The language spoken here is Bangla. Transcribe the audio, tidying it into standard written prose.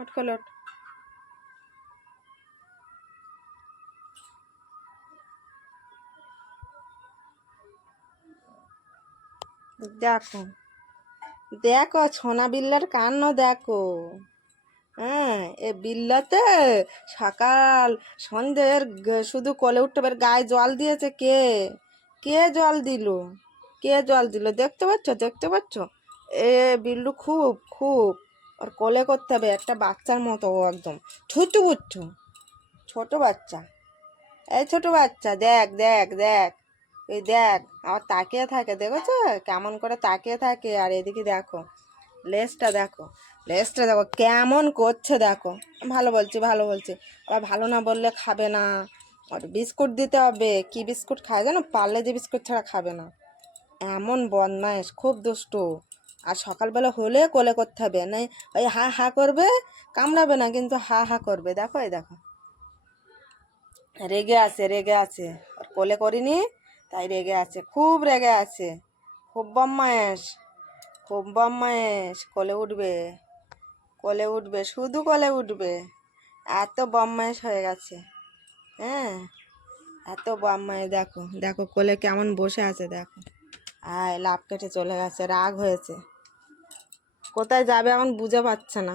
ওঠ কোলে ওঠ। দেখো দেখো সোনা বিল্লার কান্ন দেখো। হ্যাঁ, এ বিল্লাতে সকাল সন্ধ্যের শুধু কোলে উঠতে পারে। গায়ে জল দিয়েছে কে? কে জল দিল? কে জল দিল? দেখতে পাচ্ছ? দেখতে পাচ্ছ? এ বিল্লু খুব খুব ওর কোলে করতে হবে, একটা বাচ্চার মতো। ও একদম ছোট বুচ্ছ, ছোট বাচ্চা। এই ছোট বাচ্চা, দেখ দেখ দেখ, এই দেখ আবার তাকিয়ে থাকে, দেখেছো কেমন করে তাকিয়ে থাকে। আর এদিকে দেখো লেজটা দেখো, লেজটা দেখো কেমন করছে দেখো। ভালো বলছি ভালো বলছি, আবার ভালো না বললে খাবে না। আর বিস্কুট দিতে হবে। কি বিস্কুট খায় জানো? পার্লে-জি বিস্কুট ছাড়া খাবে না। এমন বদমাইশ, খুব দুষ্টু। আর সকালবেলা হলে কোলে করতে হবে, না ওই হা হা করবে, কামড়াবে না কিন্তু হা হা করবে। দেখো এই দেখো, রেগে আছে রেগে আছে, ওর কোলে করিনি তাই রেগে আছে, খুব রেগে আছে, খুব বদমাইশ, খুব বদমাইশ। কোলে উঠবে, কোলে উঠবে, শুধু কোলে উঠবে। এত বদমাইশ হয়ে গেছে। হ্যাঁ, এত বদমাইশ। দেখো দেখো কোলে কেমন বসে আছে দেখো। আয় লাফ কেটে চলে গেছে, রাগ হয়েছে। কোথায় যাবে এখন বুঝে পাচ্ছে না।